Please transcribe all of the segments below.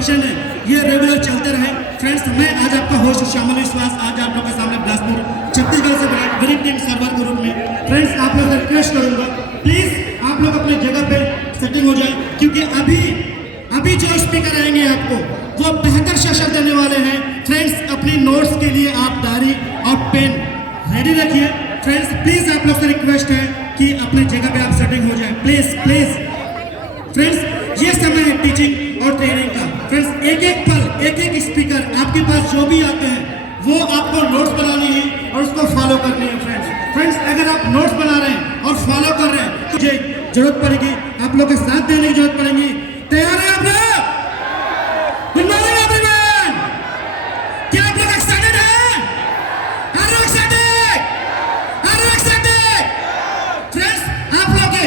Function है ये regular चलते रहे। फ्रेंड्स, मैं आज आपका होस्ट श्यामल विश्वास आज आप लोगों के सामने बिलासपुर छत्तीसगढ़ से विनिंग टीम सर्वर के रूप में फ्रेंड्स आप लोग से रिक्वेस्ट करूंगा, प्लीज आप लोग अपने जगह पे सेटिंग हो जाए, क्योंकि अभी जो स्पीकर आएंगे आपको वो बेहतर सेशन देने वाले हैं। फ्रेंड्स, अपनी नोट्स के लिए आप डायरी और पेन रेडी रखिए। फ्रेंड्स, प्लीज आप लोग से रिक्वेस्ट है कि अपने जगह पे आप सेटिंग हो जाए, प्लीज प्लीज। फ्रेंड्स, ये समय है टीचिंग और ट्रेनिंग का। फ्रेंड्स, एक एक पल एक एक स्पीकर आपके पास जो भी आते हैं वो आपको नोट्स बनानी है और उसको फॉलो करनी है। फ्रेंड्स, अगर आप नोट्स बना रहे हैं और फॉलो कर रहे हैं तो मुझे जरूरत पड़ेगी, आप लोग के साथ देने की जरूरत पड़ेगी। तैयार है आप लोग? Good morning everyone. क्या आप लोग एक्साइटेड हैं? Are you excited? Are you excited? Friends, आप लोग के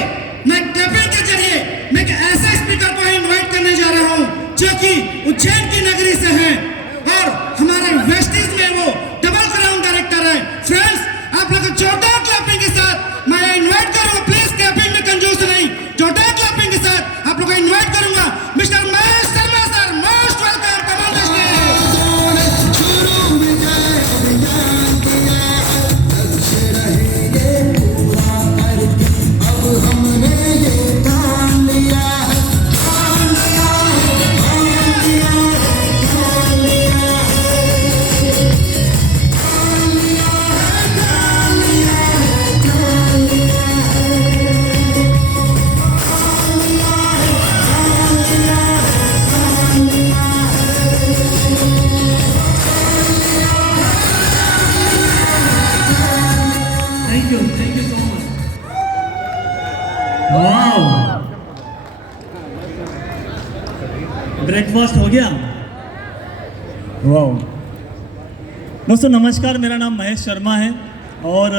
मैं कैंपेन के जरिए मैं एक ऐसे स्पीकर को इनवाइट करने जा रहा हूं जो कि उज्जैन की नगरी से है और हमारे वेस्टीज में वो डबल क्राउन डायरेक्टर है। फ्रेंड्स, आप लोग जोरदार क्लैपिंग के साथ मैं इनवाइट करूंगा, प्लीज क्लैपिंग में कंजूस नहीं, जोरदार क्लैपिंग के साथ आप लोग को इनवाइट करूंगा mister Mahesh Sharma sir. Most welcome, come on the Thank you so much. Wow. Breakfast हो गया? वाह। दोस्तों नमस्कार, मेरा नाम महेश शर्मा है और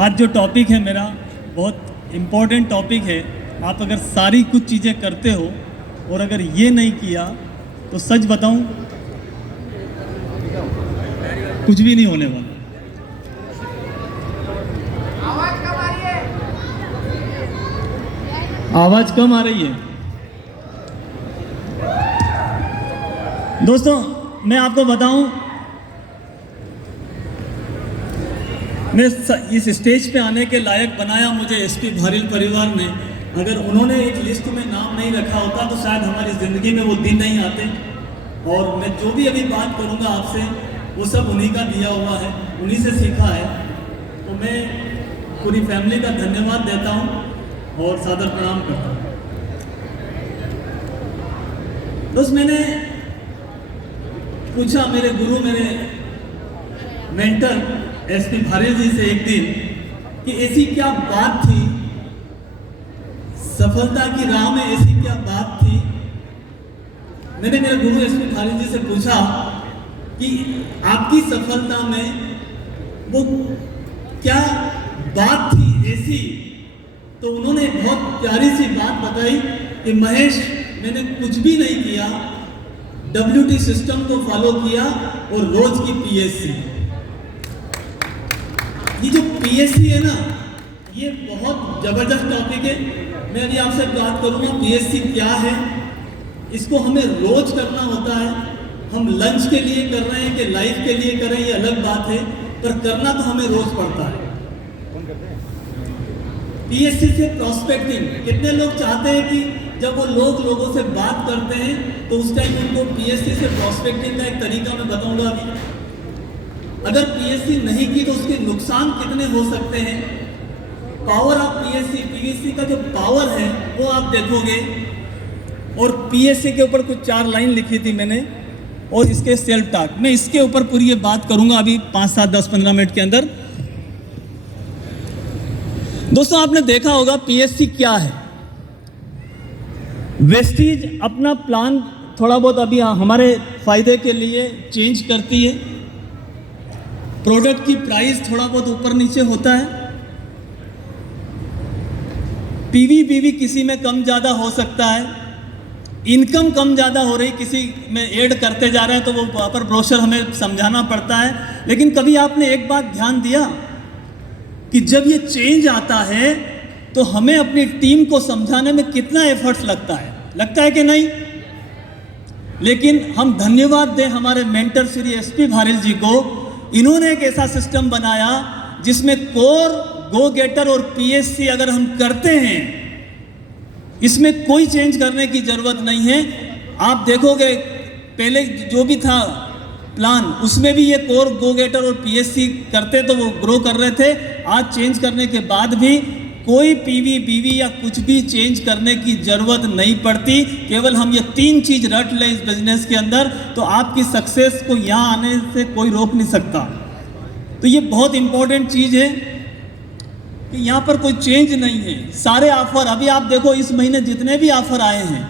आज जो टॉपिक है मेरा बहुत इम्पोर्टेंट टॉपिक है। आप अगर सारी कुछ चीज़ें करते हो और अगर ये नहीं किया तो सच बताऊं कुछ भी नहीं होने वाला। आवाज कम आ रही है। दोस्तों मैं आपको बताऊं, मैं इस स्टेज पे आने के लायक बनाया मुझे एसपी भारिल परिवार ने। अगर उन्होंने एक लिस्ट में नाम नहीं रखा होता तो शायद हमारी ज़िंदगी में वो दिन नहीं आते। और मैं जो भी अभी बात करूंगा आपसे वो सब उन्हीं का दिया हुआ है, उन्हीं से सीखा है। तो मैं पूरी फैमिली का धन्यवाद देता हूं और सादर प्रणाम करता हूँ। दोस्त, मैंने पूछा मेरे गुरु, मेरे मेंटर एसपी भारिल जी से एक दिन कि ऐसी क्या बात थी, सफलता की राह में ऐसी क्या बात थी। मैंने मेरे गुरु एसपी भारिल जी से पूछा कि आपकी सफलता में वो क्या बात थी ऐसी। तो उन्होंने एक बहुत प्यारी सी बात बताई कि महेश, मैंने कुछ भी नहीं किया, WT सिस्टम को फॉलो किया और रोज की PSC। ये जो PSC है ना, ये बहुत जबरदस्त टॉपिक है। मैं अभी आपसे बात करूंगा PSC क्या है। इसको हमें रोज करना होता है। हम लंच के लिए कर रहे हैं कि लाइफ के लिए कर रहे हैं ये अलग बात है, पर करना तो हमें रोज पड़ता है। PSC से प्रॉस्पेक्टिंग, कितने लोग चाहते हैं कि जब वो लोगों से बात करते हैं तो उस टाइम उनको PSC से प्रॉस्पेक्टिंग का एक तरीका मैं बताऊंगा अभी। अगर PSC नहीं की तो उसके नुकसान कितने हो सकते हैं। पावर ऑफ PSC का जो पावर है वो आप देखोगे। और PSC के ऊपर कुछ 4 लाइन लिखी थी मैंने और इसके सेल्फ टॉक, मैं इसके ऊपर पूरी ये बात करूंगा अभी 5, 7, 10, 15 मिनट के अंदर। दोस्तों आपने देखा होगा PSC क्या है। वेस्टीज अपना प्लान थोड़ा बहुत अभी हमारे फायदे के लिए चेंज करती है। प्रोडक्ट की प्राइस थोड़ा बहुत ऊपर नीचे होता है। PV किसी में कम ज़्यादा हो सकता है। इनकम कम ज़्यादा हो रही, किसी में ऐड करते जा रहे हैं तो वो प्रॉपर ब्रोशर हमें समझाना पड़ता है। लेकिन कभी आपने एक बात ध्यान दिया कि जब ये चेंज आता है तो हमें अपनी टीम को समझाने में कितना एफर्ट्स लगता है। लगता है कि नहीं? लेकिन हम धन्यवाद दें हमारे मेंटर श्री एसपी भारेल जी को, इन्होंने एक ऐसा सिस्टम बनाया जिसमें कोर, गो गेटर और पीएससी अगर हम करते हैं, इसमें कोई चेंज करने की ज़रूरत नहीं है। आप देखोगे पहले जो भी था प्लान, उसमें भी ये कोर, गो गेटर और पीएससी करते तो वो ग्रो कर रहे थे। आज चेंज करने के बाद भी कोई पीवी बीवी या कुछ भी चेंज करने की ज़रूरत नहीं पड़ती। केवल हम ये 3 चीज़ रट लें इस बिजनेस के अंदर, तो आपकी सक्सेस को यहाँ आने से कोई रोक नहीं सकता। तो ये बहुत इंपॉर्टेंट चीज़ है कि यहाँ पर कोई चेंज नहीं है। सारे ऑफर अभी आप देखो, इस महीने जितने भी ऑफर आए हैं,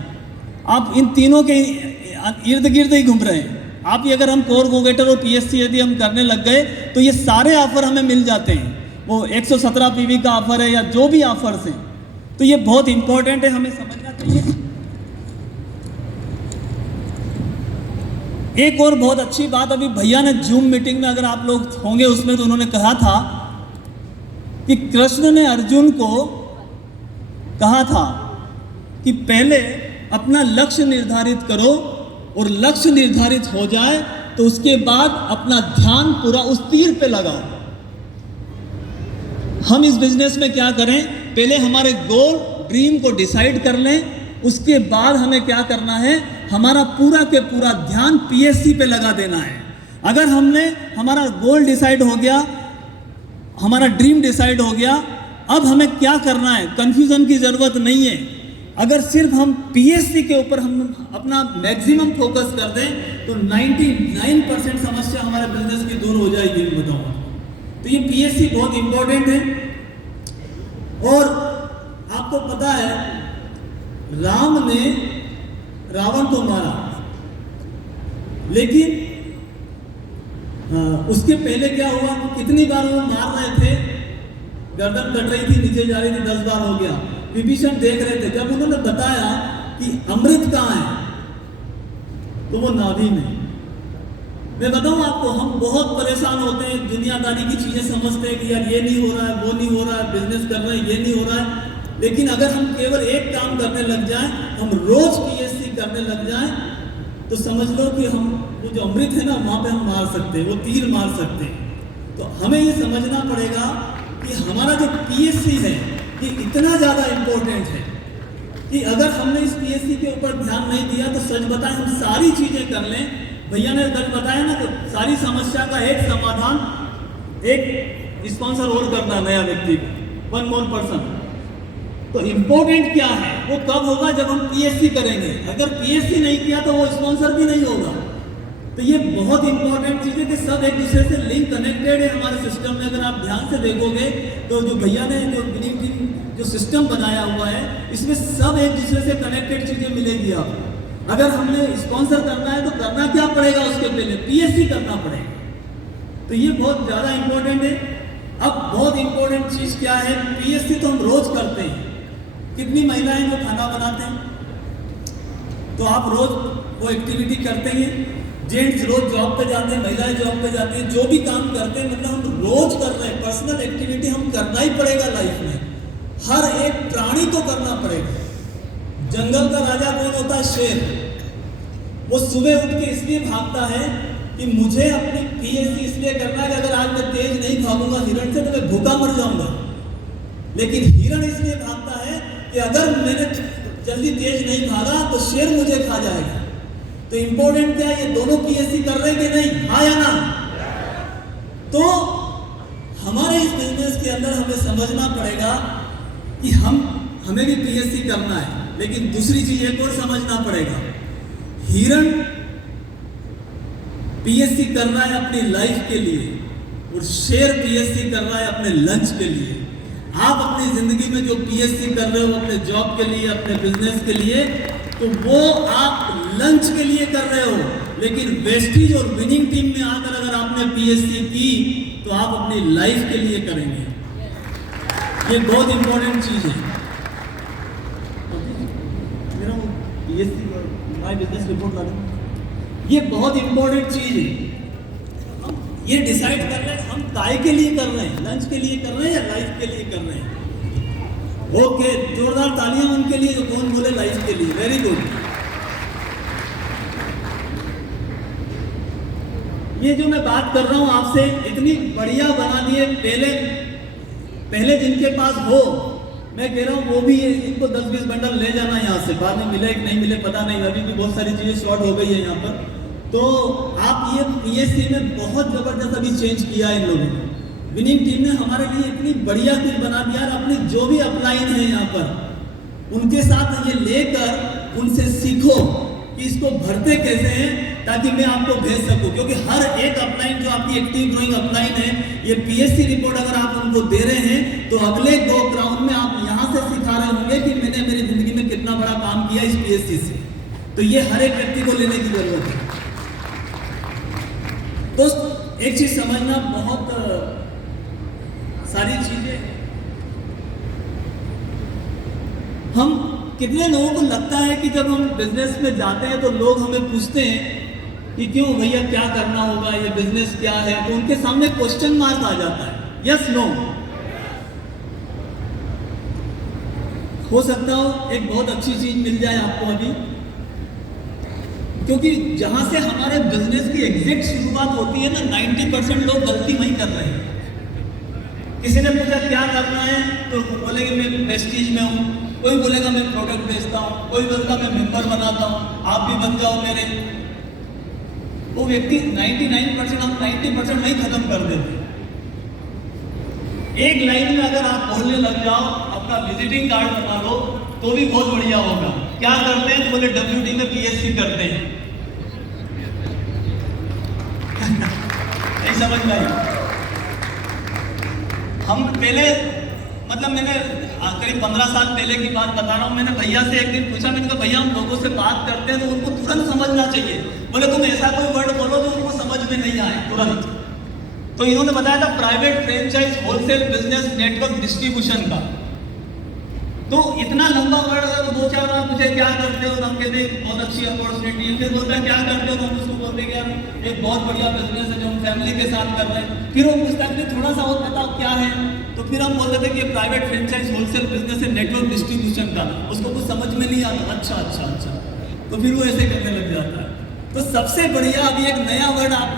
आप इन तीनों के इर्द गिर्द ही घूम रहे हैं। आप ये अगर हम कोर, गो गेटर और पीएससी यदि हम करने लग गए तो ये सारे ऑफर हमें मिल जाते हैं। वो 117 पीवी का ऑफर है या जो भी ऑफर्स हैं, तो ये बहुत इंपॉर्टेंट है, हमें समझना चाहिए। एक और बहुत अच्छी बात अभी भैया ने जूम मीटिंग में, अगर आप लोग होंगे उसमें, तो उन्होंने कहा था कि कृष्ण ने अर्जुन को कहा था कि पहले अपना लक्ष्य निर्धारित करो और लक्ष्य निर्धारित हो जाए तो उसके बाद अपना ध्यान पूरा उस तीर पे लगाओ। हम इस बिजनेस में क्या करें, पहले हमारे गोल, ड्रीम को डिसाइड कर लें, उसके बाद हमें क्या करना है, हमारा पूरा के पूरा ध्यान पीएससी पे लगा देना है। अगर हमारा गोल डिसाइड हो गया, हमारा ड्रीम डिसाइड हो गया, अब हमें क्या करना है, कंफ्यूजन की ज़रूरत नहीं है। अगर सिर्फ हम पीएससी के ऊपर हम अपना मैक्सिमम फोकस कर दें तो 99% समस्या हमारे बिजनेस की दूर हो जाएगी, बताऊँ। तो ये पीएससी बहुत इंपॉर्टेंट है। और आपको पता है, राम ने रावण को मारा, लेकिन उसके पहले क्या हुआ, कितनी बार वो मार रहे थे, गर्दन कट रही थी, नीचे जा रही थी, 10 बार हो गया। विभीषण देख रहे थे, जब उन्होंने बताया कि अमृत कहाँ है, तो वो नाभि में। मैं बताऊं आपको, हम बहुत परेशान होते हैं, दुनियादारी की चीजें समझते हैं कि यार ये नहीं हो रहा है, वो नहीं हो रहा है, बिजनेस कर रहे हैं, ये नहीं हो रहा है। लेकिन अगर हम केवल एक काम करने लग जाएं, हम रोज पीएससी करने लग जाएं, तो समझ लो कि हम वो जो अमृत है ना, वहां पे हम मार सकते हैं, वो तीर मार सकते हैं। तो हमें ये समझना पड़ेगा कि हमारा जो पीएससी है ये इतना ज़्यादा इम्पोर्टेंट है कि अगर हमने इस पीएससी के ऊपर ध्यान नहीं दिया तो सच बताएं, हम सारी चीज़ें कर लें, भैया ने कल बताया ना, तो सारी समस्या का एक समाधान, एक स्पॉन्सर और करना नया व्यक्ति को, 1 मोर पर्सन। तो इम्पोर्टेंट क्या है, वो कब होगा, जब हम पीएससी करेंगे। अगर पीएससी नहीं किया तो वो स्पॉन्सर भी नहीं होगा। तो ये बहुत इंपॉर्टेंट चीज़ है कि सब एक दूसरे से लिंक कनेक्टेड है हमारे सिस्टम में। अगर आप ध्यान से देखोगे तो जो भैया ने जो सिस्टम बनाया हुआ है, इसमें सब एक दूसरे से कनेक्टेड चीज़ें मिलेगी आपको। अगर हमने स्पॉन्सर करना है तो करना क्या पड़ेगा, उसके पहले पीएससी करना पड़ेगा। तो ये बहुत ज़्यादा इंपॉर्टेंट है। अब बहुत इंपॉर्टेंट चीज़ क्या है, पीएससी तो हम रोज करते हैं। कितनी महिलाएं जो खाना बनाते हैं, तो आप रोज वो एक्टिविटी करते हैं। जेंट्स रोज जॉब पे जाते हैं, महिलाएं जॉब पे जाती हैं, जो भी काम करते हैं, मतलब हम रोज कर रहे हैं। पर्सनल एक्टिविटी हम करना ही पड़ेगा लाइफ में, हर एक प्राणी को करना पड़ेगा। जंगल का राजा कौन होता है, शेर। वो सुबह उठ के इसलिए भागता है कि मुझे अपनी पीएससी इसलिए करना है कि अगर आज मैं तेज नहीं भागूंगा हिरण से तो मैं भूखा मर जाऊंगा। लेकिन हिरण इसलिए भागता है कि अगर मैंने जल्दी तेज नहीं भागा तो शेर मुझे खा जाएगा। तो इंपॉर्टेंट क्या है, ये दोनों पीएससी कर रहे हैं कि नहीं, हाँ या ना। तो हमारे इस बिजनेस के अंदर हमें समझना पड़ेगा कि हमें भी पीएससी करना है, लेकिन दूसरी चीज एक और समझना पड़ेगा। हिरण पीएससी कर रहा है अपनी लाइफ के लिए और शेर पीएससी कर रहा है अपने लंच के लिए। आप अपनी जिंदगी में जो पीएससी कर रहे हो अपने जॉब के लिए, अपने बिजनेस के लिए, तो वो आप लंच के लिए कर रहे हो। लेकिन वेस्टीज और विनिंग टीम में आकर अगर आपने पीएससी की तो आप अपनी लाइफ के लिए करेंगे। ये बहुत इंपॉर्टेंट चीज है। मेरा वो पीएससी माय बिजनेस रिपोर्ट ला दूं, ये बहुत इंपॉर्टेंट चीज है। हम ये डिसाइड कर रहे हैं हम काय के लिए कर रहे हैं, लंच के लिए कर रहे हैं या लाइफ के लिए कर रहे हैं। ओके, जोरदार तालियां उनके लिए जो कौन बोले लाइफ के लिए। Very good. ये जो मैं बात कर रहा हूं आपसे, इतनी बढ़िया बना दिए। पहले जिनके पास हो, मैं कह रहा हूं वो भी इनको 10-20 बंडल ले जाना यहाँ से। बाद में मिले कि नहीं मिले पता नहीं, अभी भी बहुत सारी चीजें शॉर्ट हो गई है यहाँ पर। तो आप ये PSC में बहुत जबरदस्त अभी चेंज किया है इन लोगों ने। विनिंग टीम ने हमारे लिए इतनी बढ़िया कुछ बना दिया। अपने जो भी अपलाइन है यहाँ पर, उनके साथ ये लेकर उनसे सीखो कि इसको भरते कैसे हैं, ताकि मैं आपको भेज सकूं। क्योंकि हर एक अपलाइन जो आपकी एक्टिव ग्रोइंग अपलाइन है, ये PSC रिपोर्ट अगर आप उनको दे रहे हैं, तो अगले 2 राउंड में आप यहाँ से सिखा रहे होंगे कि मैंने मेरी जिंदगी में कितना बड़ा काम किया इस PSC से। तो ये हर एक व्यक्ति को लेने की जरूरत है। तो एक चीज समझना, बहुत सारी चीजें हम, कितने लोगों को लगता है कि जब हम बिजनेस में जाते हैं तो लोग हमें पूछते हैं कि क्यों भैया क्या करना होगा, ये बिजनेस क्या है, तो उनके सामने क्वेश्चन मार्क आ जाता है। यस नो, हो सकता हो एक बहुत अच्छी चीज मिल जाए आपको अभी, क्योंकि जहां से हमारे बिजनेस की एग्जैक्ट शुरुआत होती है ना, 90% लोग गलती वही कर रहे हैं। किसी ने पूछा क्या करना है, तो बोलेंगे मैं प्रेस्टीज में हूँ, कोई बोलेगा मैं प्रोडक्ट बेचता हूँ, कोई बोलेगा मैं मेंबर बनाता हूँ, आप भी बन जाओ मेरे। वो व्यक्ति 99% हम 90% नहीं खत्म कर देते। एक लाइन में अगर आप बोलने लग जाओ, अपना विजिटिंग कार्ड बना लो, तो भी बहुत बढ़िया होगा। क्या करते हैं, तो बोले WD में PSC करते हैं। नहीं समझ में आई? हम पहले, मतलब मैंने करीब 15 साल पहले की बात बता रहा हूँ। मैंने भैया से एक दिन पूछा, मैंने कहा भैया हम लोगों से बात करते हैं तो उनको तुरंत समझना चाहिए। बोले तुम ऐसा कोई वर्ड बोलो जो उनको समझ में नहीं आए तुरंत। तो इन्होंने बताया था private franchise wholesale business network distribution का। तो इतना लंबा वर्ड, अगर 2-4 बार मुझे क्या करते हो, तो हम कहते हैं बहुत अच्छी अपॉर्चुनिटी है। फिर बोलते हैं क्या करते हो, तो हम उसको बोलते हैं यार एक बहुत बढ़िया बिजनेस है जो हम फैमिली के साथ कर रहे हैं। फिर वो पूछता है थोड़ा सा और बताओ क्या है, तो फिर हम बोलते थे कि ये प्राइवेट फ्रेंचाइज होलसेल बिजनेस है नेटवर्क डिस्ट्रीब्यूशन का। उसको कुछ समझ में नहीं आता, अच्छा, तो फिर वो ऐसे करने लग जाता है। तो सबसे बढ़िया अभी एक नया वर्ड आप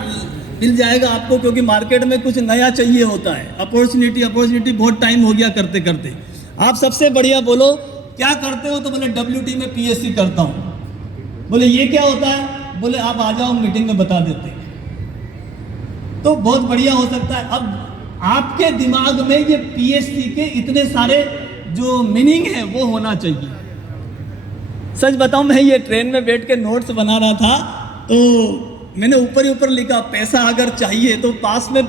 मिल जाएगा आपको, क्योंकि मार्केट में कुछ नया चाहिए होता है। अपॉर्चुनिटी बहुत टाइम हो गया करते करते। आप सबसे बढ़िया बोलो क्या करते हो, तो बोले WD में PSC करता हूं। बोले ये क्या होता है, बोले आप आ जाओ मीटिंग में बता देते। तो बहुत बढ़िया हो सकता है। अब आपके दिमाग में ये PSC के इतने सारे जो मीनिंग है वो होना चाहिए। सच बताऊं, मैं ये ट्रेन में बैठ के नोट्स बना रहा था, तो मैंने ऊपर ही ऊपर लिखा पैसा अगर चाहिए। तो पास में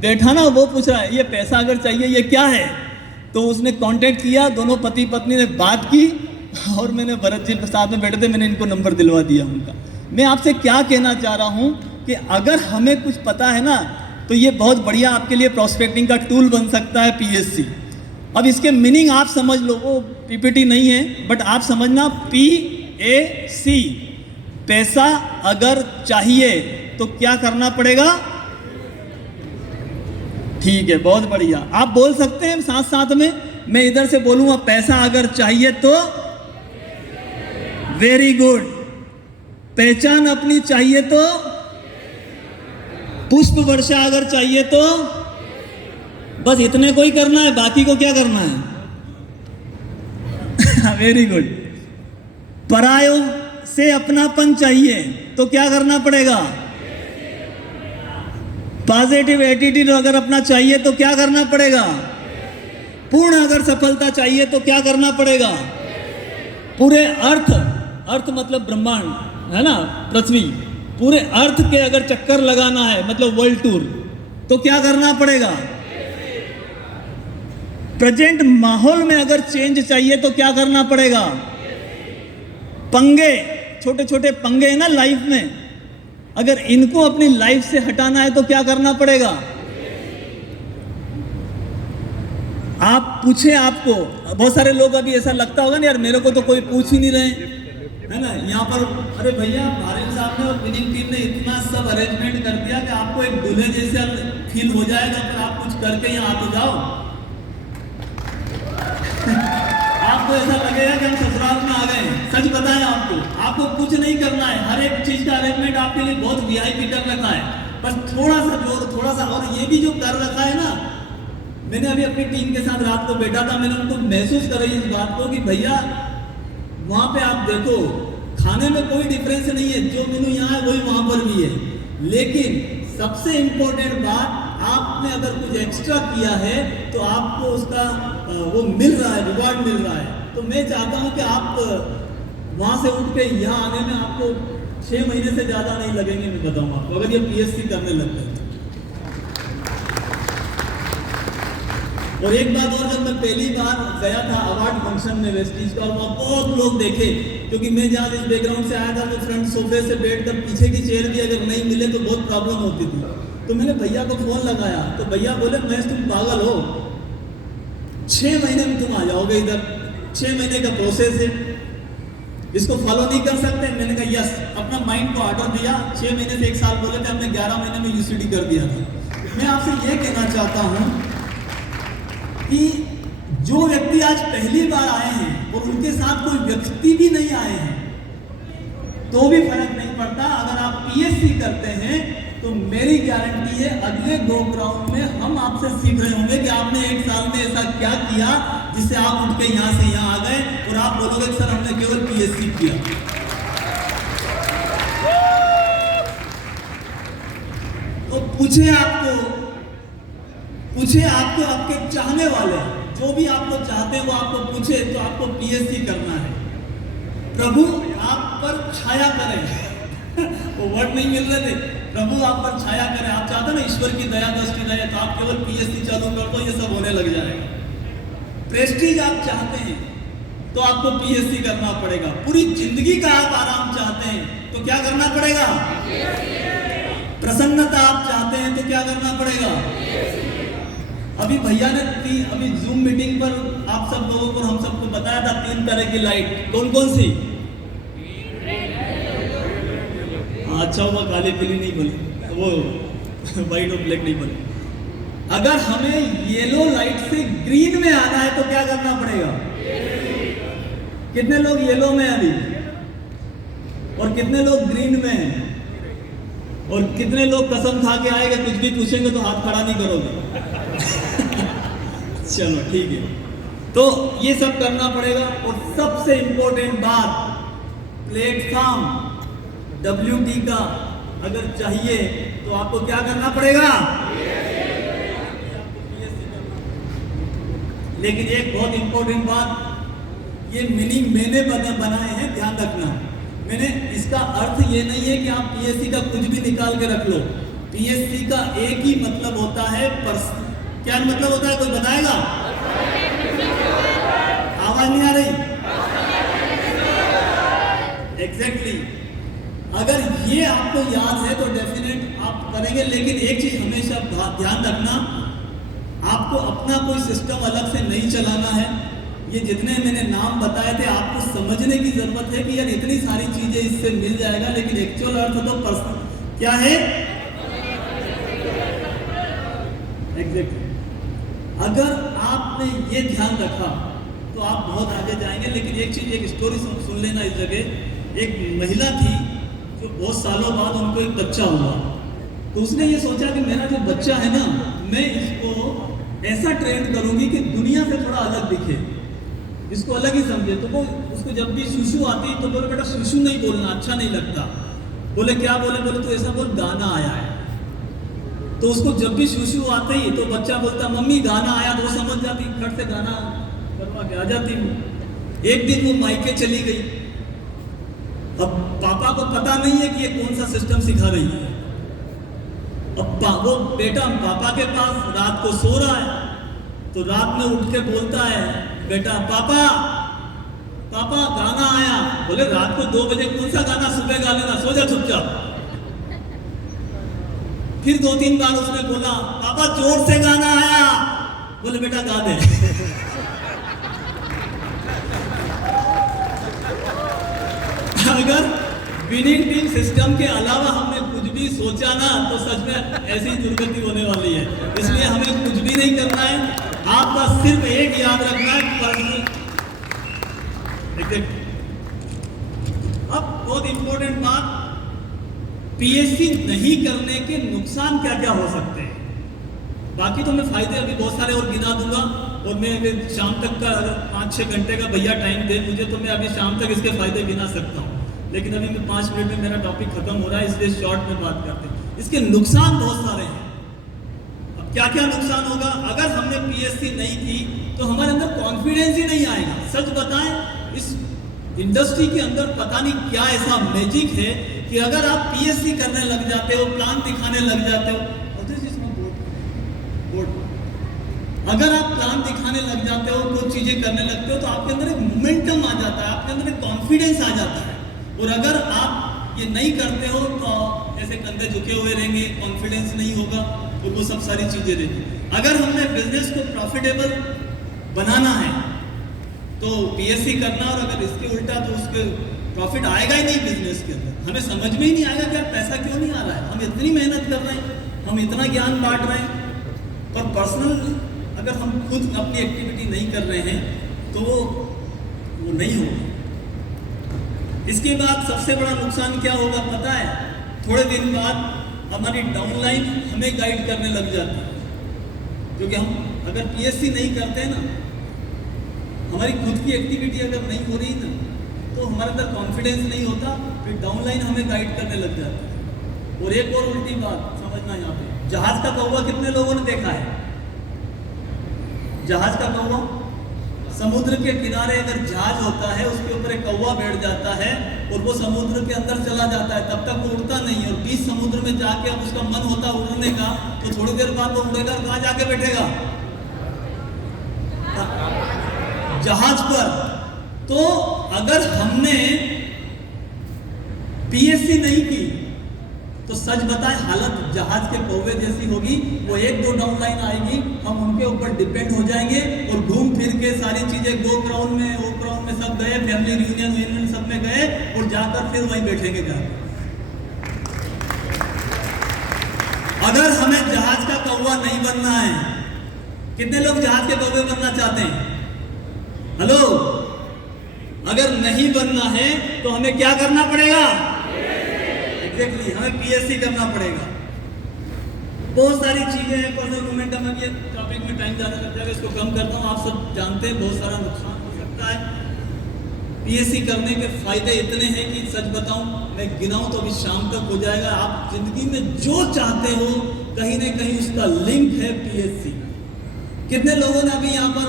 बैठा ना, वो पूछ रहा है ये पैसा अगर चाहिए ये क्या है। तो उसने कांटेक्ट किया, दोनों पति पत्नी ने बात की, और मैंने भरत जी साथ में बैठे थे, मैंने इनको नंबर दिलवा दिया उनका। मैं आपसे क्या कहना चाह रहा हूं कि अगर हमें कुछ पता है ना, तो ये बहुत बढ़िया आपके लिए प्रोस्पेक्टिंग का टूल बन सकता है PSC। अब इसके मीनिंग आप समझ लो, वो PPT नहीं है, बट आप समझना PAC, पैसा अगर चाहिए तो क्या करना पड़ेगा। ठीक है, बहुत बढ़िया। आप बोल सकते हैं साथ साथ में, मैं इधर से बोलूंगा पैसा अगर चाहिए तो। Very good. पहचान अपनी चाहिए तो। पुष्प वर्षा अगर चाहिए तो। बस इतने को ही करना है, बाकी को क्या करना है। Very good. परायों से अपनापन चाहिए तो क्या करना पड़ेगा। पॉजिटिव एटीट्यूड अगर अपना चाहिए तो क्या करना पड़ेगा। पूर्ण अगर सफलता चाहिए तो क्या करना पड़ेगा। पूरे अर्थ मतलब ब्रह्मांड है ना, पृथ्वी, पूरे अर्थ के अगर चक्कर लगाना है, मतलब वर्ल्ड टूर, तो क्या करना पड़ेगा। प्रेजेंट माहौल में अगर चेंज चाहिए तो क्या करना पड़ेगा। पंगे, छोटे छोटे पंगे हैं ना लाइफ में, अगर इनको अपनी लाइफ से हटाना है तो क्या करना पड़ेगा। आप पूछे, आपको बहुत सारे लोग अभी ऐसा लगता होगा ना, यार मेरे को तो कोई पूछ ही नहीं रहे, है ना। यहाँ पर अरे भैया भारत साहब ने और विनिंग टीम ने इतना सब अरेंजमेंट कर दिया कि आपको एक दूल्हे जैसे फील हो जाएगा, पर आप कुछ करके यहाँ आ तो जाओ। आपको ऐसा लगेगा कि हम ससुराल में आ गए हैं। सच बताएं, आपको कुछ नहीं करना है, हर एक चीज का अरेंजमेंट आपके लिए बहुत वीआईपी कर रखा है। बस थोड़ा सा जोर, थोड़ा सा, और ये भी जो कर रखा है ना, मैंने अभी अपनी टीम के साथ रात को बैठा था, मैंने उनको महसूस कराई इस बात को कि भैया वहां पे आप देखो खाने में कोई डिफरेंस नहीं है, जो मेनू यहाँ है वही वहां पर भी है, लेकिन सबसे इंपॉर्टेंट बात, आपने अगर कुछ एक्स्ट्रा किया है तो आपको उसका वो मिल रहा है, रिवॉर्ड मिल रहा है। तो मैं चाहता हूं कि आप वहां से उठ के यहाँ आने में आपको 6 महीने से ज्यादा नहीं लगेंगे, मैं बताऊं आपको, अगर ये पीएससी करने लग गए। और एक बात और, जब मैं पहली बार गया था अवार्ड फंक्शन में वेस्टीज का, और वहाँ बहुत लोग देखे, क्योंकि मैं जहाँ इस बैकग्राउंड से आया था तो फ्रंट सोफे से बैठकर पीछे की चेयर भी अगर नहीं मिले तो बहुत प्रॉब्लम होती थी। तो मैंने भैया को फोन लगाया, तो भैया बोले महेश तुम पागल हो, 6 महीने में तुम आ जाओगे इधर, 6 महीने का प्रोसेस है, इसको फॉलो नहीं कर सकते। मैंने कहा यस, अपना माइंड को ऑर्डर दिया, 6 महीने से 1 साल बोले थे, हमने 11 महीने में यूसीडी कर दिया था। मैं आपसे ये कहना चाहता हूँ कि जो व्यक्ति आज पहली बार आए हैं और उनके साथ कोई व्यक्ति भी नहीं आए हैं तो भी फर्क नहीं पड़ता, अगर आप पीएससी करते हैं तो मेरी गारंटी है अगले गो ग्राउंड में हम आपसे सीख रहे होंगे कि आपने 1 साल में ऐसा क्या किया जिससे आप उठ के यहां से यहां आ गए, और आप बोलोगे सर हमने केवल पीएससी किया। तो पूछे आपको आपके चाहने वाले, जो भी आपको चाहते हैं वो आपको पूछे, तो आपको पीएससी करना है। प्रभु आप पर छाया करें वो वर्ड नहीं मिल रहे थे, प्रभु आप पर छाया करें। आप चाहते ना ईश्वर की दया दृष्टि रहे, तो आप केवल पीएससी चालू कर दो, ये सब होने लग जाएगा। प्रेस्टीज आप चाहते हैं तो आपको पीएससी करना पड़ेगा। पूरी जिंदगी का आप आराम चाहते हैं तो क्या करना पड़ेगा? प्रसन्नता आप चाहते हैं तो क्या करना पड़ेगा? अभी भैया ने अभी जूम मीटिंग पर आप सब लोगों को, हम सबको बताया था 3 तरह की लाइट, कौन कौन सी? अच्छा हुआ काली पीली नहीं बोली, वो व्हाइट और ब्लैक नहीं बोली। अगर हमें येलो लाइट से ग्रीन में आना है तो क्या करना पड़ेगा? कितने लोग येलो में अभी, और कितने लोग ग्रीन में हैं, और कितने लोग कसम खा के आएगा कुछ भी पूछेंगे तो हाथ खड़ा नहीं करोगे? चलो ठीक है, तो ये सब करना पड़ेगा। और सबसे इंपॉर्टेंट बात, प्लेटफॉर्म WT का अगर चाहिए तो आपको क्या करना पड़ेगा? लेकिन एक बहुत इंपॉर्टेंट बात, ये मैंने बनाए हैं, ध्यान रखना। मैंने, इसका अर्थ ये नहीं है कि आप पीएससी का कुछ भी निकाल के रख लो। पीएससी का एक ही मतलब होता है, क्या मतलब होता है, कोई बताएगा? आवाज नहीं आ रही? एग्जैक्टली। अगर ये आपको याद है तो डेफिनेट आप करेंगे, लेकिन एक चीज हमेशा ध्यान रखना, आपको अपना कोई सिस्टम अलग से नहीं चलाना है। ये जितने मैंने नाम बताए थे आपको समझने की जरूरत है कि यार इतनी सारी चीजें इससे मिल जाएगा, लेकिन एक्चुअल अर्थ तो पर्सनल क्या है? एग्जैक्टली। अगर आपने ये ध्यान रखा तो आप बहुत आगे जाएंगे। लेकिन एक चीज, एक स्टोरी सुन लेना इस जगह। एक महिला थी जो बहुत सालों बाद उनको एक बच्चा हुआ, तो उसने ये सोचा कि मेरा जो बच्चा है ना, मैं इसको ऐसा ट्रेन करूंगी कि दुनिया से थोड़ा अलग दिखे, इसको अलग ही समझे। तो वो उसको जब भी सुसु आती तो बोले बेटा सुसु नहीं बोलना, अच्छा नहीं लगता। बोले क्या बोले? बोले तो ऐसा बोल गाना आया है। तो उसको जब भी सुसु आते ही तो बच्चा बोलता मम्मी गाना आया, तो वो समझ जाती, खट से गाना करवा के आ जाती। एक दिन वो मायके चली गई। अब पापा को पता नहीं है कि ये कौन सा सिस्टम सिखा रही है। अब वो बेटा पापा के पास रात को सो रहा है, तो रात में उठ के बोलता है बेटा पापा पापा गाना आया। बोले रात को 2 बजे कौन सा गाना, सुबह गा लेना, सो जा चुपचाप। फिर 2-3 बार उसने बोला पापा जोर से गाना आया। बोले बेटा गा दे। अगर विनिंग टीम सिस्टम के अलावा हमने कुछ भी सोचा ना तो सच में ऐसी दुर्गति होने वाली है। इसलिए हमें कुछ भी नहीं करना है। आपका सिर्फ एक याद रखना है, एग्जैक्टली। अब बहुत इंपॉर्टेंट बात, पीएससी नहीं करने के नुकसान क्या क्या हो सकते हैं। बाकी तो मैं फायदे अभी बहुत सारे और गिना दूंगा, और मैं अगर शाम तक का अगर 5-6 घंटे का भैया टाइम दे मुझे तो मैं अभी शाम तक इसके फायदे गिना सकता हूँ, लेकिन अभी मैं 5 मिनट में मेरा टॉपिक खत्म हो रहा है, इसलिए शॉर्ट में बात करते हैं। इसके नुकसान बहुत सारे हैं। अब क्या क्या नुकसान होगा, अगर हमने पीएससी नहीं की तो हमारे अंदर कॉन्फिडेंस ही नहीं आएगा। सच बताएं, इस इंडस्ट्री के अंदर पता नहीं क्या ऐसा मैजिक है कि अगर आप पीएससी करने लग जाते हो, प्लान दिखाने लग जाते हो, अगर आप प्लान दिखाने लग जाते हो, कुछ चीजें करने लगते हो, तो आपके अंदर एक मोमेंटम आ जाता है, आपके अंदर एक कॉन्फिडेंस आ जाता है। और अगर आप ये नहीं करते हो तो ऐसे कंधे झुके हुए रहेंगे, कॉन्फिडेंस नहीं होगा, और वो सब सारी चीजें रहेंगी। अगर हमने बिजनेस को प्रॉफिटेबल बनाना है तो पीएससी करना, और अगर इसके उल्टा तो उसके प्रॉफिट आएगा ही नहीं बिजनेस के अंदर। हमें समझ में ही नहीं आएगा कि यार पैसा क्यों नहीं आ रहा है, हम इतनी मेहनत कर रहे हैं, हम इतना ज्ञान बांट रहे हैं, पर पर्सनल अगर हम खुद अपनी एक्टिविटी नहीं कर रहे हैं तो वो नहीं होगा। इसके बाद सबसे बड़ा नुकसान क्या होगा पता है, थोड़े दिन बाद हमारी डाउनलाइन हमें गाइड करने लग जाती है। क्योंकि हम अगर पीएससी नहीं करते ना, हमारी खुद की एक्टिविटी अगर नहीं हो रही ना, तो हमारे अंदर कॉन्फिडेंस नहीं होता, फिर डाउनलाइन हमें गाइड करने लग जाती है। और एक और उल्टी बात समझना, यहाँ पे जहाज का कौवा कितने लोगों ने देखा है? जहाज का कौवा, समुद्र के किनारे अगर जहाज होता है, उसके ऊपर एक कौवा बैठ जाता है और वो समुद्र के अंदर चला जाता है, तब तक वो उड़ता नहीं है। और बीच समुद्र में जाके अब उसका मन होता उड़ने का, तो थोड़ी देर बाद वो उड़ेगा, कहाँ जाके बैठेगा? जहाज पर। तो अगर हमने पीएससी नहीं की तो सच बताएं हालत जहाज के कौवे जैसी होगी। वो 1-2 डाउनलाइन आएगी, हम उनके ऊपर डिपेंड हो जाएंगे, और घूम फिर के सारी चीजें गो क्राउन में, ओ क्राउन में सब गए, फैमिली रियूनियन सब में गए, और जाकर फिर वहीं बैठेंगे जाकर। अगर हमें जहाज का कौवा नहीं बनना है, कितने लोग जहाज के कौवे बनना चाहते हैं? हेलो, अगर नहीं बनना है तो हमें क्या करना पड़ेगा? एग्जैक्टली, हमें पीएससी करना पड़ेगा। बहुत सारी चीजें हैं, पर्सनल मोमेंटम है, ये टॉपिक में टाइम ज्यादा लग जाएगा, इसको कम करता हूँ। आप सब जानते हैं बहुत सारा नुकसान हो सकता है। पीएससी करने के फायदे इतने हैं कि सच बताऊं, मैं गिनाऊं तो अभी शाम तक हो जाएगा। आप जिंदगी में जो चाहते हो, कहीं ना कहीं उसका लिंक है पीएससी। कितने लोगों ने अभी यहाँ पर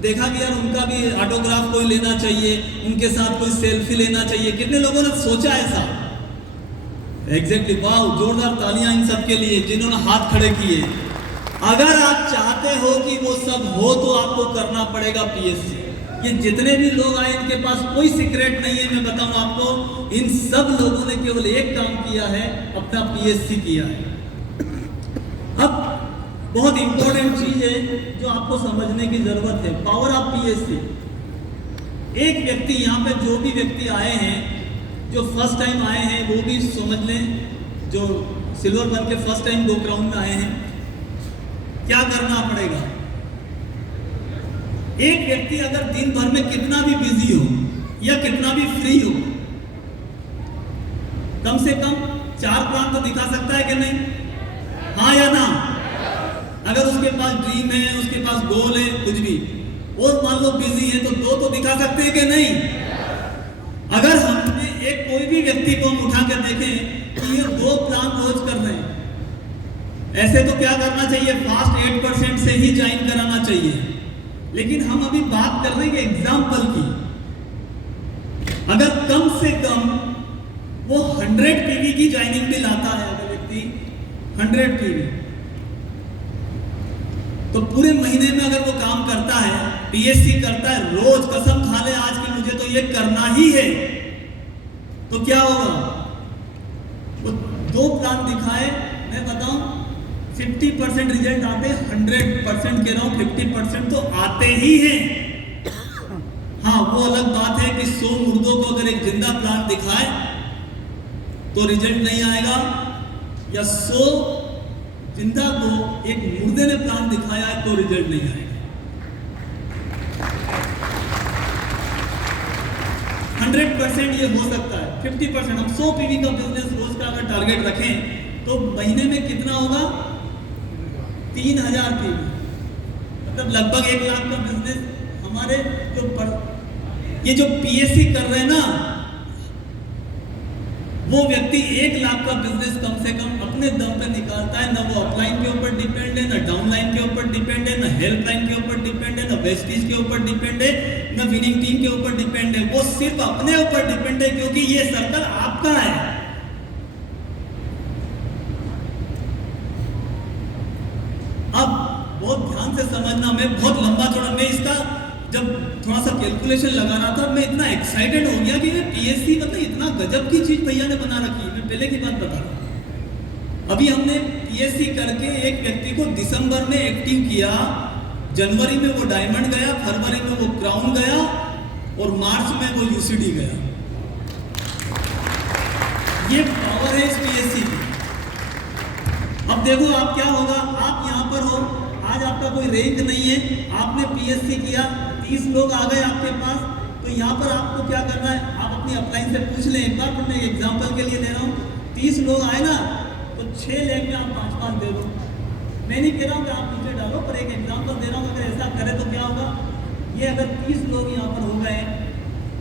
देखा कि यार उनका भी ऑटोग्राफ कोई लेना चाहिए, उनके साथ कोई सेल्फी लेना चाहिए? कितने लोगों ने सोचा ऐसा? एग्जैक्टली, वाह, जोरदार तालियां इन सब के लिए जिन्होंने हाथ खड़े किए। अगर आप चाहते हो कि वो सब हो तो आपको करना पड़ेगा पीएससी। ये जितने भी लोग आए, इनके पास कोई सीक्रेट नहीं है, मैं बताऊं आपको, इन सब लोगों ने केवल एक काम किया है, अपना पीएससी किया है। अब बहुत इंपॉर्टेंट चीज है जो आपको समझने की जरूरत है, पावर ऑफ पीएससी। एक व्यक्ति, यहाँ पे जो भी व्यक्ति आए हैं, जो फर्स्ट टाइम आए हैं वो भी समझ लें, जो सिल्वर बन के फर्स्ट टाइम गो क्राउन में आए हैं, क्या करना पड़ेगा? एक व्यक्ति अगर दिन भर में कितना भी बिजी हो या कितना भी फ्री हो, कम से कम 4 प्लान तो दिखा सकता है कि नहीं? हाँ या ना? अगर उसके पास ड्रीम है, उसके पास गोल है, कुछ भी, और मान लो बिजी है, तो 2 तो दिखा सकते हैं कि नहीं? अगर हमने एक कोई भी व्यक्ति को हम उठा कर देखें कि ये 2 प्लान रोज कर रहे हैं, ऐसे तो क्या करना चाहिए? फास्ट 8% से ही ज्वाइन कराना चाहिए। लेकिन हम अभी बात कर रहे हैं एग्जाम्पल की। अगर कम से कम वो 100 पीवी की ज्वाइनिंग बिल आता है, अगर व्यक्ति 100 पीवी, तो पूरे महीने में अगर वो काम करता है, पीएससी करता है, रोज कसम खा ले आज की मुझे तो ये करना ही है, तो क्या होगा? वो 2 प्लान दिखाए, मैं बताऊं 50% रिजल्ट आते, 100% कह रहा हूं 50% तो आते ही हैं। हाँ, वो अलग बात है कि 100 मुर्दों को अगर एक जिंदा प्लान दिखाए तो रिजल्ट नहीं आएगा, या 100 जिंदा को एक मुर्दे ने प्लान दिखाया है तो रिजल्ट नहीं आएगा। 100% ये हो सकता है। 50% हम 100 पीवी का बिजनेस रोज का अगर टारगेट रखें तो महीने में कितना होगा? 3000 पीवी, मतलब लगभग 1 लाख का बिजनेस हमारे ये जो पीएससी कर रहे हैं ना, वो व्यक्ति 1 लाख का बिजनेस कम से कम अपने दम पे निकालता है। ना वो अपलाइन के ऊपर डिपेंड है, ना डाउनलाइन के ऊपर डिपेंड है, ना हेल्पलाइन के ऊपर डिपेंड है, ना वेस्टीज के ऊपर डिपेंड है, ना विनिंग टीम के ऊपर डिपेंड है। वो सिर्फ अपने ऊपर डिपेंड है, क्योंकि ये सर्कल आपका है। अब बहुत ध्यान से समझना, मैं बहुत लंबा चौड़ा, मैं इसका जब थोड़ा सा कैलकुलेशन लगा रहा था, मैं इतना एक्साइटेड हो गया कि पीएससी मतलब इतना गजब की चीज भैया ने बना रखी है। मैं पहले की बात बता रहा हूं, अभी हमने पीएससी करके एक व्यक्ति को दिसंबर में एक्टिव किया, जनवरी में वो डायमंड गया, फरवरी में वो क्राउन गया और मार्च में वो यूसीडी गया। ये पावर है इस पीएससी की। अब देखो आप क्या होगा, आप यहाँ पर हो, आज आपका कोई रैंक नहीं है, आपने पीएससी किया, 30 लोग आ गए आपके पास, तो यहाँ पर आपको क्या करना है, आप अपनी अपलाइन से पूछ लें एक बार, तो मैं एग्जांपल के लिए दे रहा हूँ। 30 लोग आए ना, तो 6 लाख में आप 5-5 दे दो। मैं नहीं कह रहा हूँ कि आप नीचे डालो, पर एक एग्जाम्पल दे रहा हूँ, अगर ऐसा करें तो क्या होगा। ये अगर 30 लोग यहाँ पर हो गए,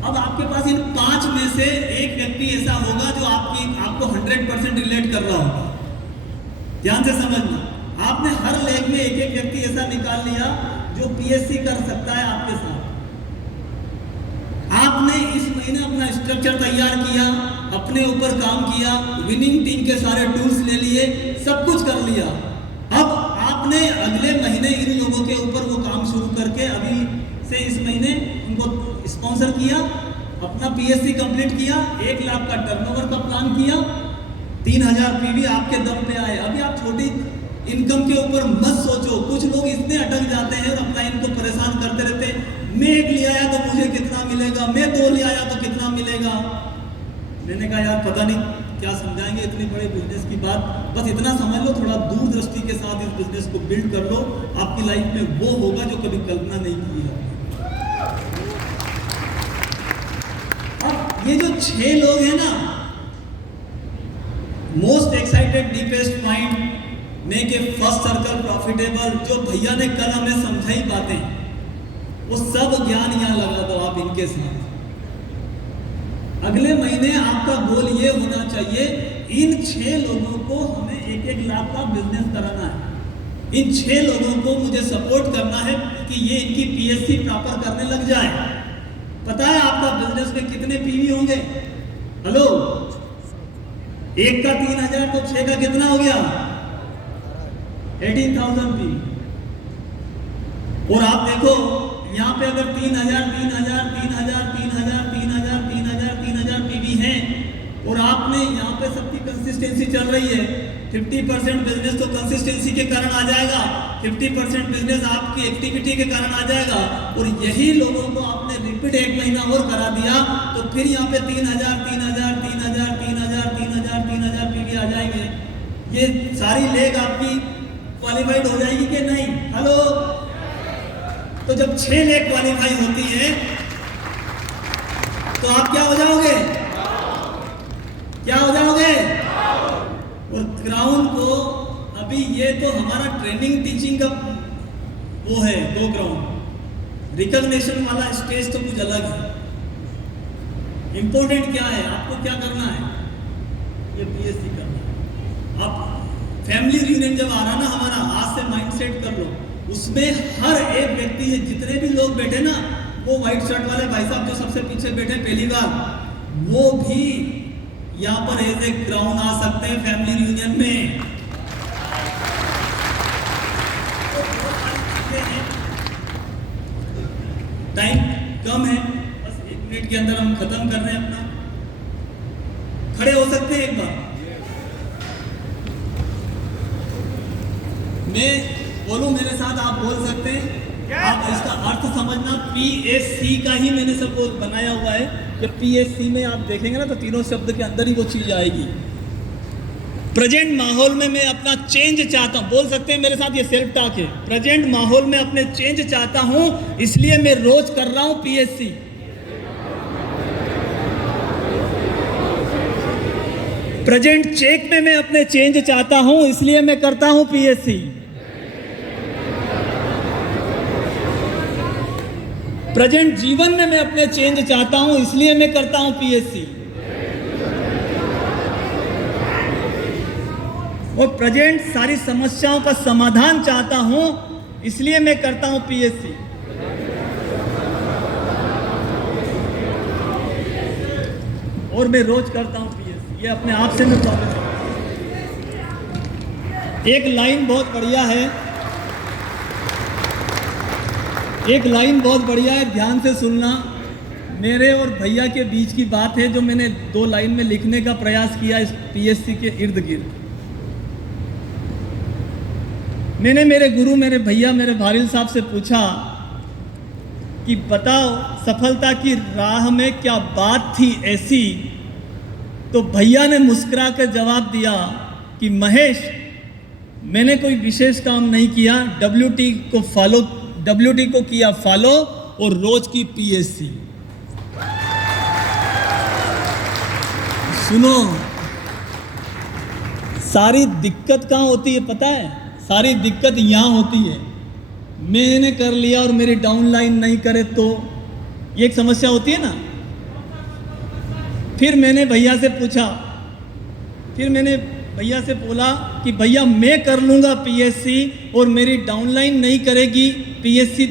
अब आपके पास इन 5 में से एक व्यक्ति ऐसा होगा जो आपको 100% रिलेट कर रहा होगा। ध्यान से समझना, आपने हर लेग में एक एक व्यक्ति ऐसा निकाल लिया जो पीएससी कर सकता है आपके साथ। आपने इस महीने अपना स्ट्रक्चर तैयार किया, अपने ऊपर काम किया, विनिंग टीम के सारे टूल्स ले लिए, सब कुछ कर लिया। अब आपने अगले महीने इन लोगों के ऊपर वो काम शुरू करके अभी से इस महीने उनको स्पॉन्सर किया, अपना पीएससी कंप्लीट किया, 1 लाख का टर्नओवर का प्लान किया, 3000 पीवी आपके दम पे आए। अभी आप छोटी इनकम के ऊपर मत सोचो। कुछ लोग इतने अटक जाते हैं और अपना इनको परेशान करते रहते हैं, मैं 1 ले आया तो मुझे कितना मिलेगा, मैं 2 ले आया तो कितना मिलेगा। मैंने कहा यार पता नहीं क्या समझाएंगे इतनी बड़े बिजनेस की बात, बस इतना समझ लो, थोड़ा दूरदृष्टि के साथ इस बिजनेस को बिल्ड कर लो, आपकी लाइफ में वो होगा जो कभी कल्पना नहीं की है। अब ये जो 6 लोग हैं ना, most excited, deepest mind, make a first circle profitable, जो भैया ने कल हमें समझाई बातें, वो सब ज्ञान यहाँ लगा दो आप इनके साथ। अगले महीने आपका गोल ये होना चाहिए, इन 6 लोगों को हमें 1-1 लाख का बिजनेस कराना है। इन 6 लोगों को मुझे सपोर्ट करना है कि ये इनकी पीएससी प्रॉपर करने लग जाए। पता है आपका बिजनेस में कितने पीवी होंगे? हेलो, 1 का 3000 तो 6 का कितना हो गया? 18,000 पीवी। और आप देखो यहाँ पे अगर 3000 पीवी हैं और आपने यहाँ पे सबकी कंसिस्टेंसी चल रही है, 50% बिजनेस तो कंसिस्टेंसी के कारण आ जाएगा, 50% बिजनेस आपकी एक्टिविटी के कारण आ जाएगा, और यही लोगों को आपने रिपीट 1 महीना और करा दिया, तो फिर यहाँ पे 3000 पीवी आ जाएंगे। ये सारी लेग आपकी क्वालिफाइड हो जाएगी कि नहीं? हेलो, तो जब 6 लेग क्वालिफाई होती है तो आप क्या हो जाओगे? क्या हो जाओगे? और क्राउन को अभी ये तो हमारा ट्रेनिंग टीचिंग का वो है, गो ग्राउंड रिकॉग्निशन वाला स्टेज तो कुछ अलग है। इंपॉर्टेंट क्या है, आपको क्या करना है? ये पीएससी करना है। अब फैमिली रियूनियन जब आ रहा ना हमारा, आज से माइंड सेट कर लो, उसमें हर एक व्यक्ति, जितने भी लोग बैठे ना, वो व्हाइट शर्ट वाले भाई साहब जो सबसे पीछे बैठे पहली बार, वो भी यहाँ पर एज ए क्राउन आ सकते हैं फैमिली रियूनियन में। टाइम कम है, बस 1 मिनट के अंदर हम खत्म कर रहे हैं अपना। खड़े हो सकते हैं एक बार? मैं बोलूं मेरे साथ, आप बोल सकते हैं। आप इसका अर्थ समझना, पीएससी का ही मैंने सब वो बनाया हुआ है कि पीएससी में आप देखेंगे ना तो तीनों शब्द के अंदर ही वो चीज आएगी। प्रेजेंट माहौल में मैं अपना चेंज चाहता हूं, बोल सकते हैं मेरे साथ, ये सेल्फ टॉक है। प्रेजेंट माहौल में अपने चेंज चाहता हूं, इसलिए मैं रोज कर रहा हूं पीएससी। प्रेजेंट चेक में मैं अपने चेंज चाहता हूं, इसलिए मैं करता हूं पीएससी। प्रेजेंट जीवन में मैं अपने चेंज चाहता हूं, इसलिए मैं करता हूं पीएससी। और प्रेजेंट सारी समस्याओं का समाधान चाहता हूं, इसलिए मैं करता हूं पीएससी। और मैं रोज करता हूं पीएससी, ये अपने आप से मैं प्रॉब्लम। एक लाइन बहुत बढ़िया है, एक लाइन बहुत बढ़िया है, ध्यान से सुनना। मेरे और भैया के बीच की बात है जो मैंने 2 लाइन में लिखने का प्रयास किया इस पीएससी के इर्द गिर्द। मैंने मेरे गुरु, मेरे भैया, मेरे भारिल साहब से पूछा कि बताओ सफलता की राह में क्या बात थी ऐसी। तो भैया ने मुस्कुरा कर जवाब दिया कि महेश, मैंने कोई विशेष काम नहीं किया, WT को किया फॉलो और रोज की पीएससी। सुनो, सारी दिक्कत कहाँ होती है पता है? सारी दिक्कत यहाँ होती है। मैंने कर लिया और मेरी डाउनलाइन नहीं करे तो ये एक समस्या होती है ना। फिर मैंने भैया से पूछा, फिर मैंने भैया से बोला कि भैया मैं कर लूँगा पीएससी और मेरी डाउनलाइन नहीं करेगी पीएससी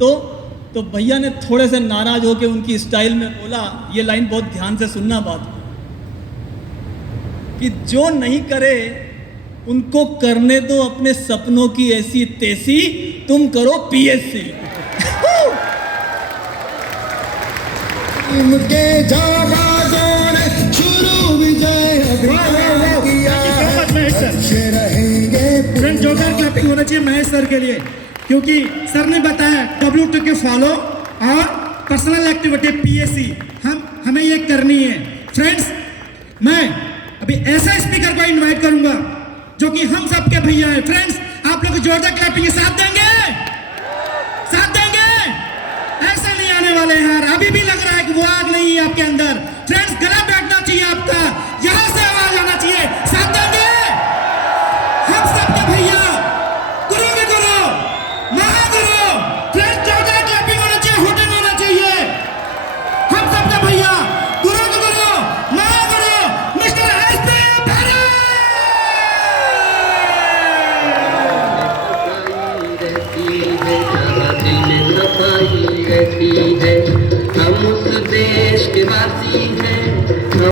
तो भैया ने थोड़े से नाराज होकर उनकी स्टाइल में बोला, ये लाइन बहुत ध्यान से सुनना बात, कि जो नहीं करे उनको करने दो अपने सपनों की ऐसी तैसी, तुम करो पीएससी। उनके जाबाजों ने शुरू विजय अभियान किया, अच्छे रहेंगे। फ्रेंड जोरदार क्लैपिंग होना चाहिए महेश सर के लिए, क्योंकि सर ने बताया WT के फॉलो और पर्सनल एक्टिविटी पीएससी हमें ये करनी है। फ्रेंड्स, मैं अभी ऐसा स्पीकर को इनवाइट करूंगा जो कि हम सबके भैया हैं। फ्रेंड्स, आप लोग जोरदार क्लैपिंग के साथ देंगे, साथ देंगे? ऐसा नहीं आने वाले यार, अभी भी लग रहा है कि वो आग नहीं है आपके अंदर। फ्रेंड्स,